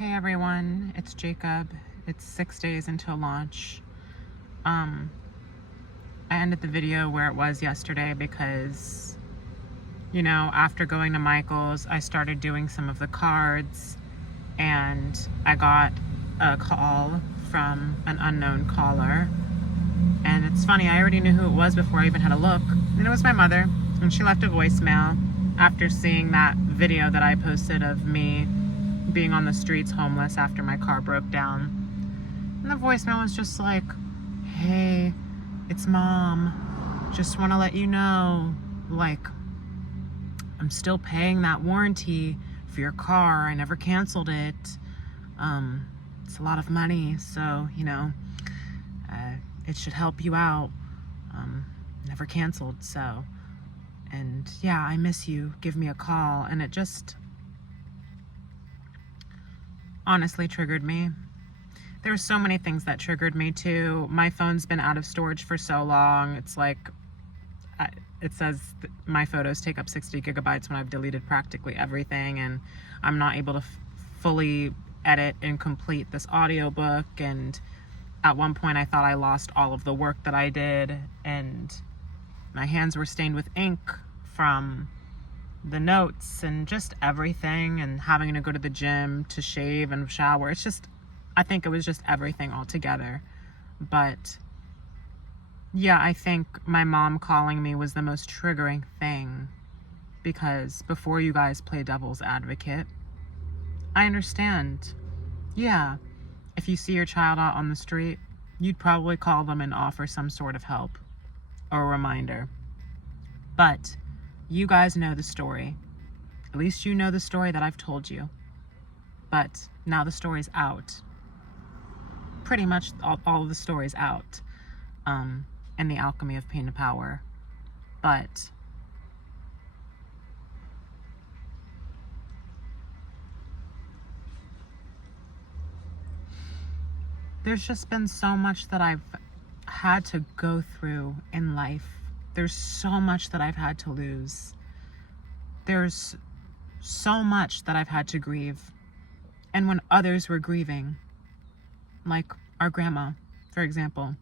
Hey everyone, it's Jacob. It's 6 days until launch. I ended the video where it was yesterday because, after going to Michael's, I started doing some of the cards and I got a call from an unknown caller. And it's funny, I already knew who it was before I even had a look. And it was my mother, and she left a voicemail after seeing that video that I posted of me being on the streets homeless after my car broke down. And the voicemail was just like, "Hey, it's Mom. Just want to let you know, I'm still paying that warranty for your car. I never canceled it. It's a lot of money, so, it should help you out. Never canceled, so. And yeah, I miss you. Give me a call." And it just honestly triggered me. There were so many things that triggered me too. My phone's been out of storage for so long. It's like, it says my photos take up 60 gigabytes when I've deleted practically everything, and I'm not able to fully edit and complete this audiobook. And at one point I thought I lost all of the work that I did, and my hands were stained with ink from the notes and just everything, and having to go to the gym to shave and shower. It's just, I think it was just everything all together. But yeah, I think my mom calling me was the most triggering thing, because before you guys play devil's advocate, I understand. Yeah, if you see your child out on the street, you'd probably call them and offer some sort of help or a reminder. But you guys know the story. At least you know the story that I've told you. But now the story's out. Pretty much all of the story's out. In the alchemy of pain to power. But there's just been so much that I've had to go through in life. There's so much that I've had to lose. There's so much that I've had to grieve. And when others were grieving, like our grandma, for example,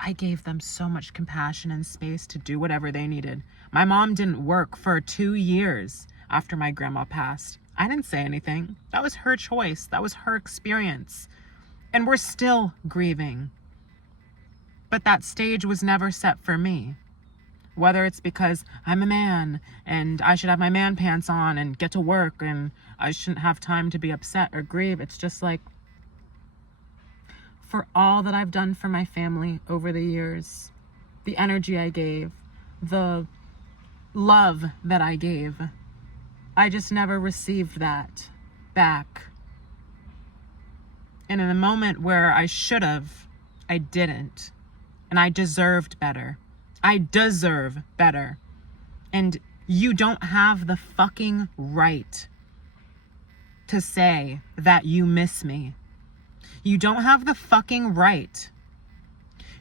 I gave them so much compassion and space to do whatever they needed. My mom didn't work for 2 years after my grandma passed. I didn't say anything. That was her choice. That was her experience. And we're still grieving. But that stage was never set for me. Whether it's because I'm a man and I should have my man pants on and get to work and I shouldn't have time to be upset or grieve. It's just like, for all that I've done for my family over the years, the energy I gave, the love that I gave, I just never received that back. And in a moment where I should have, I didn't. And I deserved better. I deserve better. And you don't have the fucking right to say that you miss me. You don't have the fucking right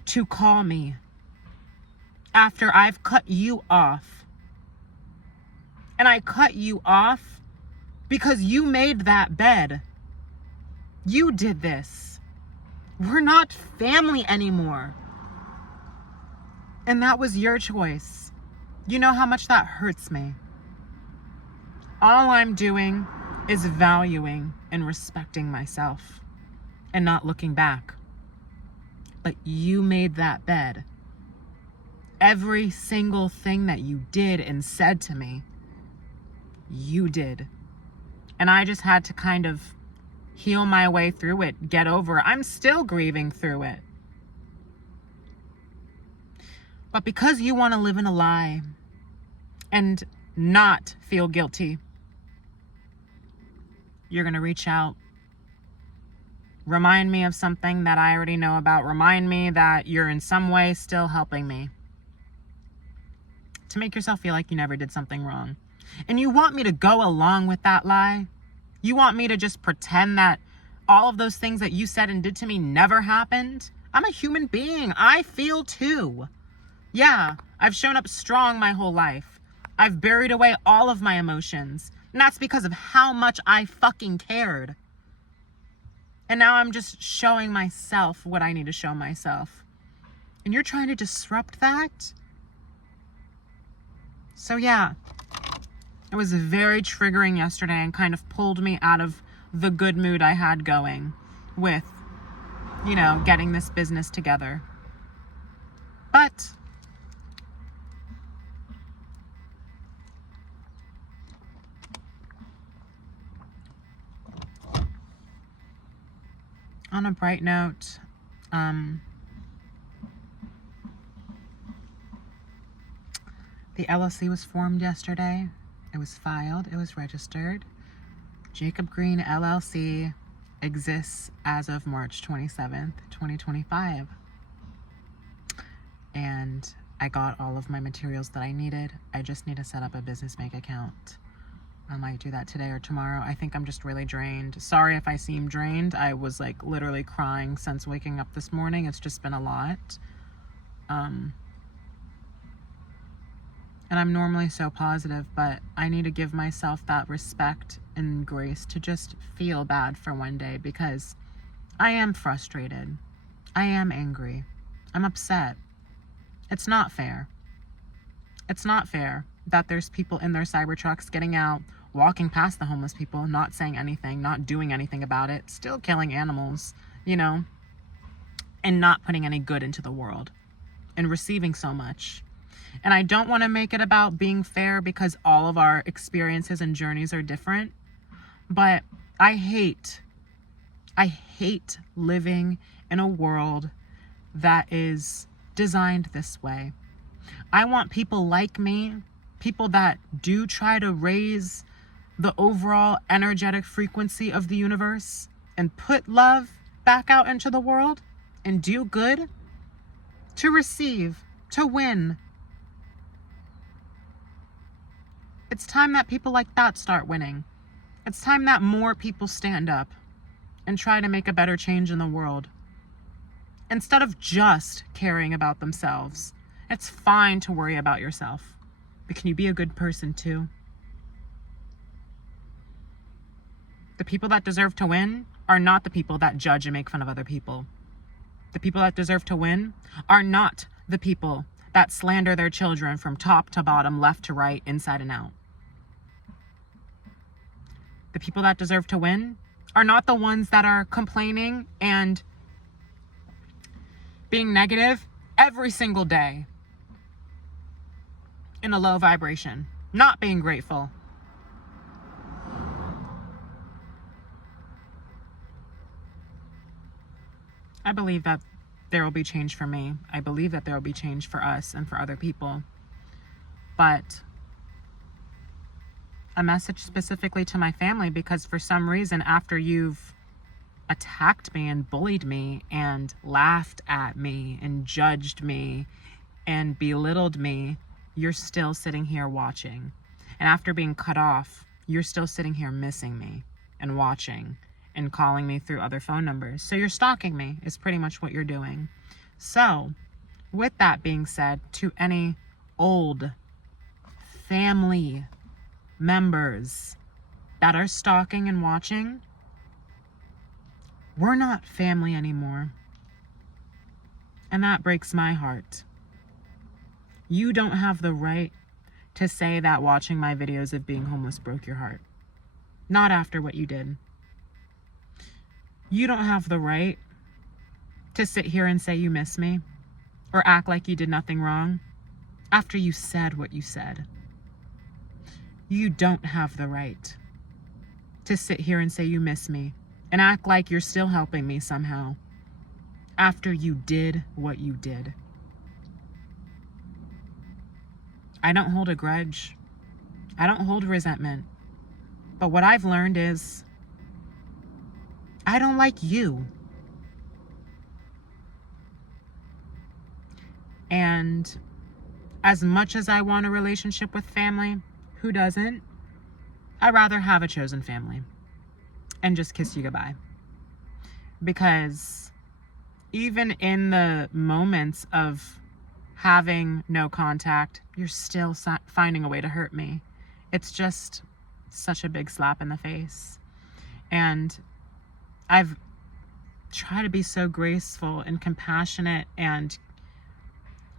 to call me after I've cut you off. And I cut you off because you made that bed. You did this. We're not family anymore. And that was your choice. You know how much that hurts me. All I'm doing is valuing and respecting myself and not looking back. But you made that bed. Every single thing that you did and said to me, you did. And I just had to kind of heal my way through it, get over it. I'm still grieving through it. But because you want to live in a lie and not feel guilty, you're going to reach out. Remind me of something that I already know about. Remind me that you're in some way still helping me. To make yourself feel like you never did something wrong. And you want me to go along with that lie? You want me to just pretend that all of those things that you said and did to me never happened? I'm a human being. I feel too. Yeah, I've shown up strong my whole life. I've buried away all of my emotions. And that's because of how much I fucking cared. And now I'm just showing myself what I need to show myself. And you're trying to disrupt that? So yeah, it was very triggering yesterday and kind of pulled me out of the good mood I had going with, getting this business together. But on a bright note, the LLC was formed yesterday. It was filed. It was registered. Jacob Green LLC exists as of March 27th, 2025. And I got all of my materials that I needed. I just need to set up a business bank account. I might do that today or tomorrow. I think I'm just really drained. Sorry if I seem drained. I was like literally crying since waking up this morning. It's just been a lot. And I'm normally so positive, but I need to give myself that respect and grace to just feel bad for one day, because I am frustrated. I am angry. I'm upset. It's not fair. It's not fair that there's people in their Cybertrucks getting out, walking past the homeless people, not saying anything, not doing anything about it, still killing animals, and not putting any good into the world and receiving so much. And I don't want to make it about being fair, because all of our experiences and journeys are different. But I hate living in a world that is designed this way. I want people like me, people that do try to raise the overall energetic frequency of the universe and put love back out into the world and do good, to receive, to win. It's time that people like that start winning. It's time that more people stand up and try to make a better change in the world, instead of just caring about themselves. It's fine to worry about yourself, but can you be a good person too? The people that deserve to win are not the people that judge and make fun of other people. The people that deserve to win are not the people that slander their children from top to bottom, left to right, inside and out. The people that deserve to win are not the ones that are complaining and being negative every single day in a low vibration, not being grateful. I believe that there will be change for me. I believe that there will be change for us and for other people. But a message specifically to my family, because for some reason, after you've attacked me and bullied me and laughed at me and judged me and belittled me, you're still sitting here watching. And after being cut off, you're still sitting here missing me and watching and calling me through other phone numbers. So you're stalking me is pretty much what you're doing. So with that being said, to any old family members that are stalking and watching, we're not family anymore. And that breaks my heart. You don't have the right to say that watching my videos of being homeless broke your heart. Not after what you did. You don't have the right to sit here and say you miss me or act like you did nothing wrong after you said what you said. You don't have the right to sit here and say you miss me and act like you're still helping me somehow after you did what you did. I don't hold a grudge. I don't hold resentment. But what I've learned is I don't like you. And as much as I want a relationship with family, who doesn't? I'd rather have a chosen family and just kiss you goodbye. Because even in the moments of having no contact, you're still finding a way to hurt me. It's just such a big slap in the face. And I've try to be so graceful and compassionate and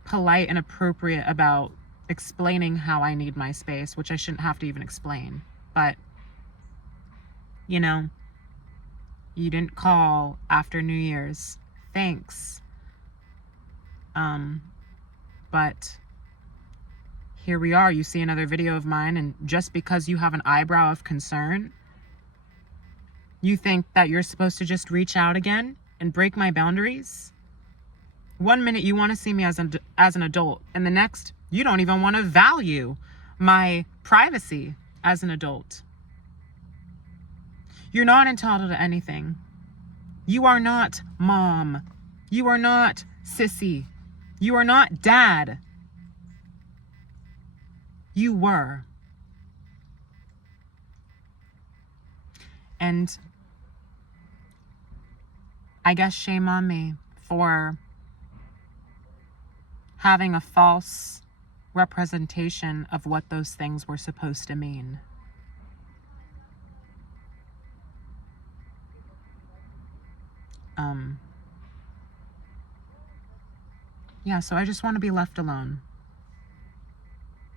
polite and appropriate about explaining how I need my space, which I shouldn't have to even explain. But, you know, you didn't call after New Year's. Thanks. But here we are. You see another video of mine, and just because you have an eyebrow of concern, you think that you're supposed to just reach out again and break my boundaries? One minute you want to see me as an adult, and the next you don't even want to value my privacy as an adult. You're not entitled to anything. You are not mom. You are not sissy. You are not dad. You were. And I guess shame on me for having a false representation of what those things were supposed to mean. Yeah, so I just want to be left alone.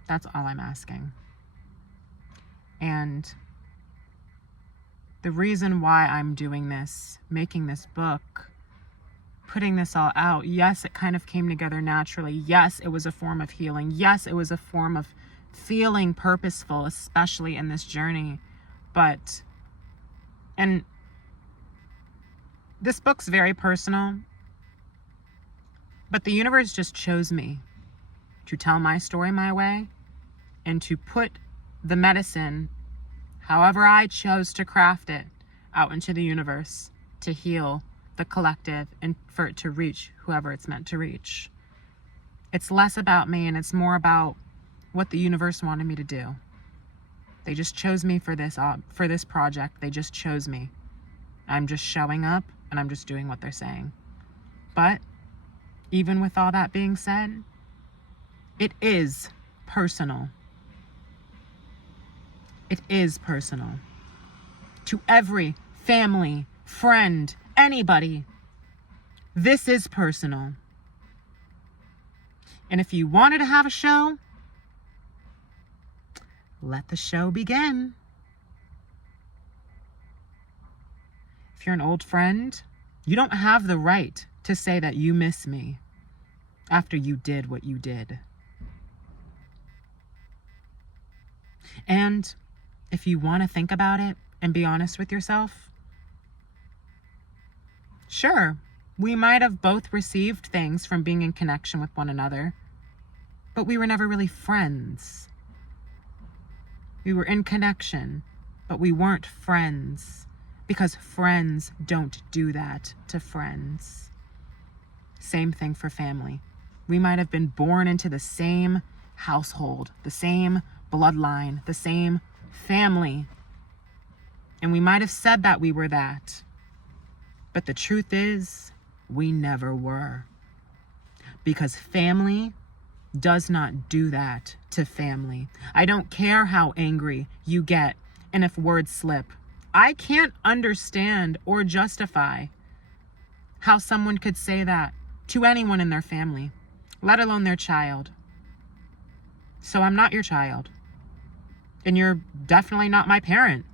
That's all I'm asking. And the reason why I'm doing this, making this book, putting this all out, yes, it kind of came together naturally. Yes, it was a form of healing. Yes, it was a form of feeling purposeful, especially in this journey. And this book's very personal, but the universe just chose me to tell my story my way and to put the medicine, however I chose to craft it, out into the universe to heal the collective and for it to reach whoever it's meant to reach. It's less about me and it's more about what the universe wanted me to do. They just chose me for this project. They just chose me. I'm just showing up and I'm just doing what they're saying. But even with all that being said, it is personal. It is personal. To every family, friend, anybody, this is personal. And if you wanted to have a show, let the show begin. If you're an old friend, you don't have the right to say that you miss me after you did what you did. And if you want to think about it and be honest with yourself, sure, we might have both received things from being in connection with one another, but we were never really friends. We were in connection, but we weren't friends, because friends don't do that to friends. Same thing for family. We might have been born into the same household, the same bloodline, the same family, and we might have said that we were that. But the truth is, we never were. Because family does not do that to family. I don't care how angry you get and if words slip. I can't understand or justify how someone could say that to anyone in their family, let alone their child. So I'm not your child. And you're definitely not my parent.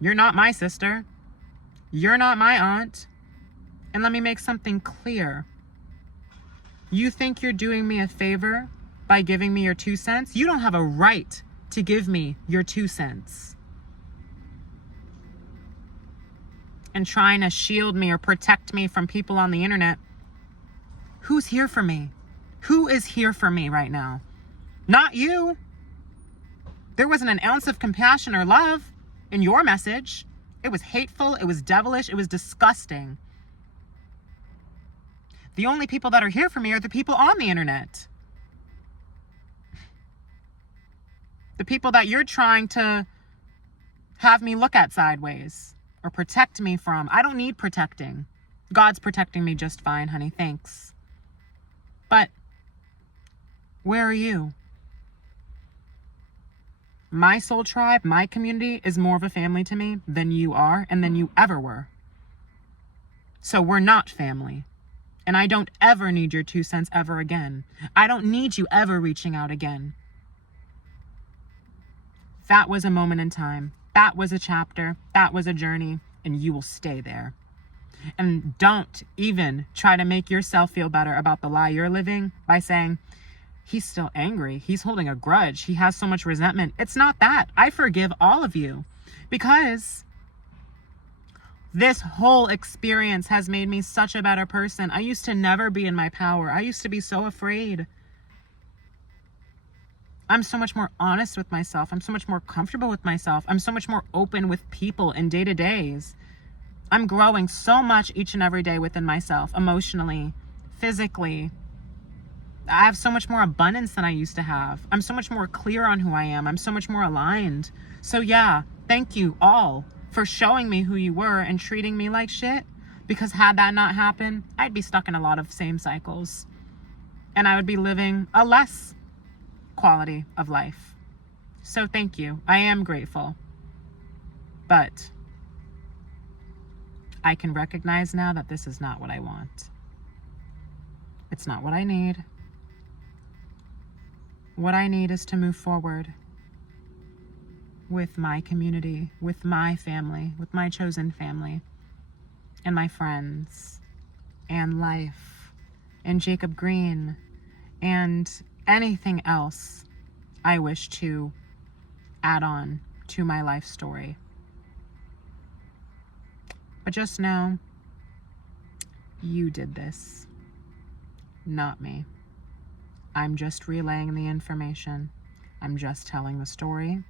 You're not my sister. You're not my aunt. And let me make something clear. You think you're doing me a favor by giving me your 2 cents? You don't have a right to give me your 2 cents. And trying to shield me or protect me from people on the internet. Who's here for me? Who is here for me right now? Not you. There wasn't an ounce of compassion or love in your message. It was hateful. It was devilish. It was disgusting. The only people that are here for me are the people on the internet. The people that you're trying to have me look at sideways or protect me from. I don't need protecting. God's protecting me just fine, honey. Thanks. But where are you? My soul tribe, my community is more of a family to me than you are and than you ever were. So we're not family. And I don't ever need your 2 cents ever again. I don't need you ever reaching out again. That was a moment in time. That was a chapter. That was a journey. And you will stay there. And don't even try to make yourself feel better about the lie you're living by saying, he's still angry. He's holding a grudge. He has so much resentment. It's not that. I forgive all of you because this whole experience has made me such a better person. I used to never be in my power. I used to be so afraid. I'm so much more honest with myself. I'm so much more comfortable with myself. I'm so much more open with people in day-to-days. I'm growing so much each and every day within myself, emotionally, physically. I have so much more abundance than I used to have. I'm so much more clear on who I am. I'm so much more aligned. So yeah, thank you all for showing me who you were and treating me like shit. Because had that not happened, I'd be stuck in a lot of same cycles. And I would be living a less quality of life. So thank you. I am grateful. But I can recognize now that this is not what I want. It's not what I need. What I need is to move forward with my community, with my family, with my chosen family, and my friends, and life, and Jacob Green, and anything else I wish to add on to my life story. But just know, you did this, not me. I'm just relaying the information. I'm just telling the story,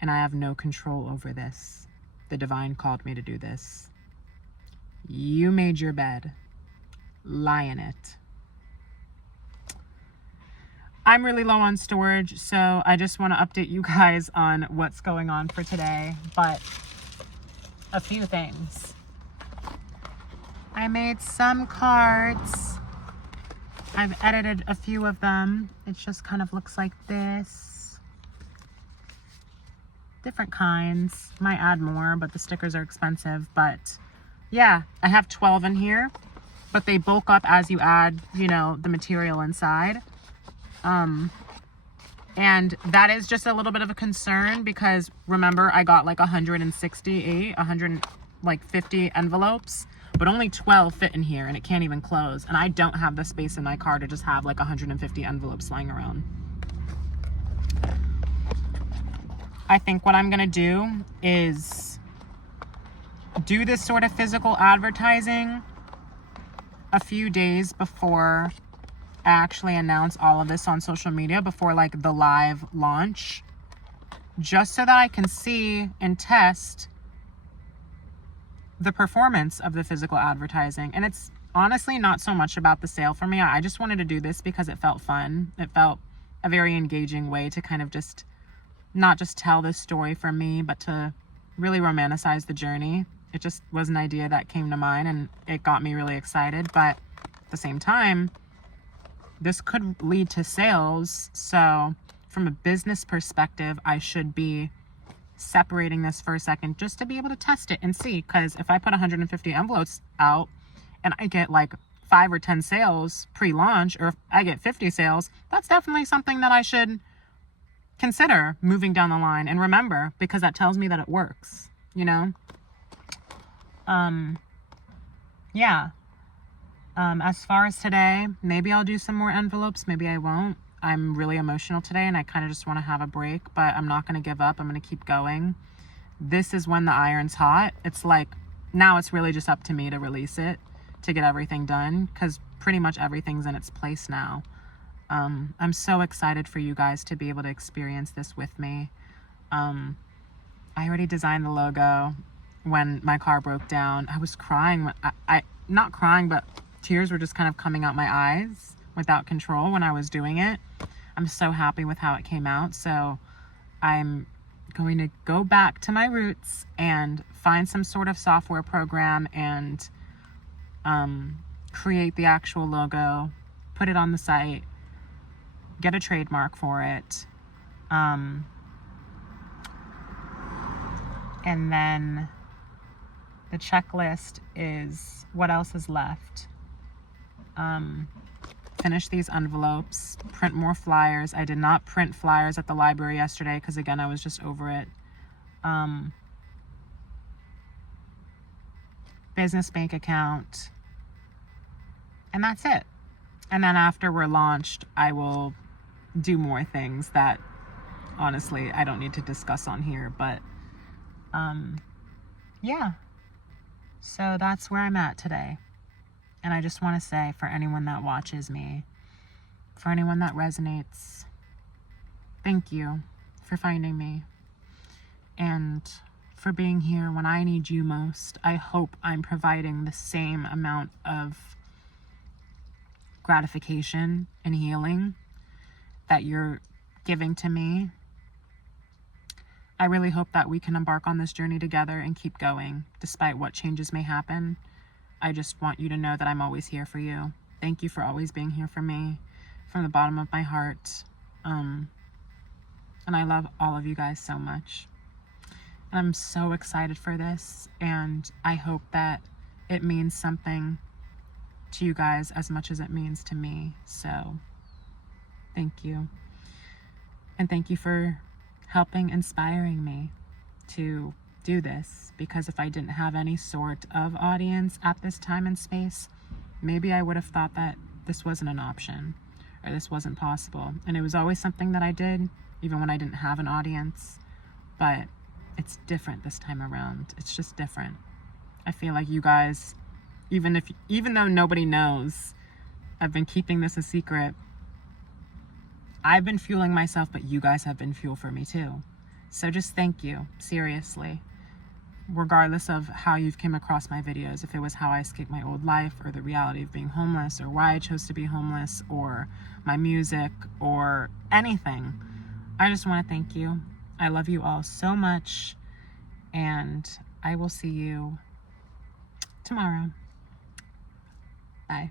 and I have no control over this. The divine called me to do this. You made your bed. Lie in it. I'm really low on storage, so I just want to update you guys on what's going on for today, but a few things. I made some cards. I've edited a few of them. It just kind of looks like this. Different kinds. Might add more, but the stickers are expensive. But yeah, I have 12 in here, but they bulk up as you add, the material inside. And that is just a little bit of a concern because remember I got like 150 envelopes, but only 12 fit in here and it can't even close. And I don't have the space in my car to just have like 150 envelopes lying around. I think what I'm gonna do is do this sort of physical advertising a few days before I actually announce all of this on social media, before like the live launch, just so that I can see and test the performance of the physical advertising. And it's honestly not so much about the sale for me. I just wanted to do this because it felt fun. It felt a very engaging way to kind of just not just tell this story for me, but to really romanticize the journey. It just was an idea that came to mind and it got me really excited. But at the same time, this could lead to sales. So from a business perspective, I should be separating this for a second just to be able to test it and see. Because if I put 150 envelopes out and I get like 5 or 10 sales pre-launch, or if I get 50 sales, that's definitely something that I should consider moving down the line and remember, because that tells me that it works, yeah. As far as today, maybe I'll do some more envelopes, maybe I won't. I'm really emotional today and I kind of just want to have a break, but I'm not going to give up. I'm going to keep going. This is when the iron's hot. It's like, now it's really just up to me to release it, to get everything done, because pretty much everything's in its place now. I'm so excited for you guys to be able to experience this with me. I already designed the logo. When my car broke down, I was crying. Not crying, but tears were just kind of coming out my eyes without control when I was doing it. I'm so happy with how it came out. So I'm going to go back to my roots and find some sort of software program and create the actual logo, put it on the site, get a trademark for it, and then The checklist is what else is left. Finish these envelopes, print more flyers. I did not print flyers at the library yesterday because, again, I was just over it. Business bank account. And that's it. And then after we're launched, I will do more things that, honestly, I don't need to discuss on here. But, yeah. So that's where I'm at today. And I just want to say, for anyone that watches me, for anyone that resonates, thank you for finding me and for being here when I need you most. I hope I'm providing the same amount of gratification and healing that you're giving to me. I really hope that we can embark on this journey together and keep going despite what changes may happen. I just want you to know that I'm always here for you. Thank you for always being here for me from the bottom of my heart. And I love all of you guys so much. And I'm so excited for this, and I hope that it means something to you guys as much as it means to me. So thank you. And thank you for helping inspiring me to do this, because if I didn't have any sort of audience at this time and space, maybe I would have thought that this wasn't an option or this wasn't possible. And it was always something that I did even when I didn't have an audience, but it's different this time around. It's just different. I feel like you guys, even though nobody knows, I've been keeping this a secret. I've been fueling myself, but you guys have been fuel for me too. So just thank you, seriously. Regardless of how you've came across my videos, if it was how I escaped my old life or the reality of being homeless or why I chose to be homeless or my music or anything, I just want to thank you. I love you all so much, and I will see you tomorrow. Bye.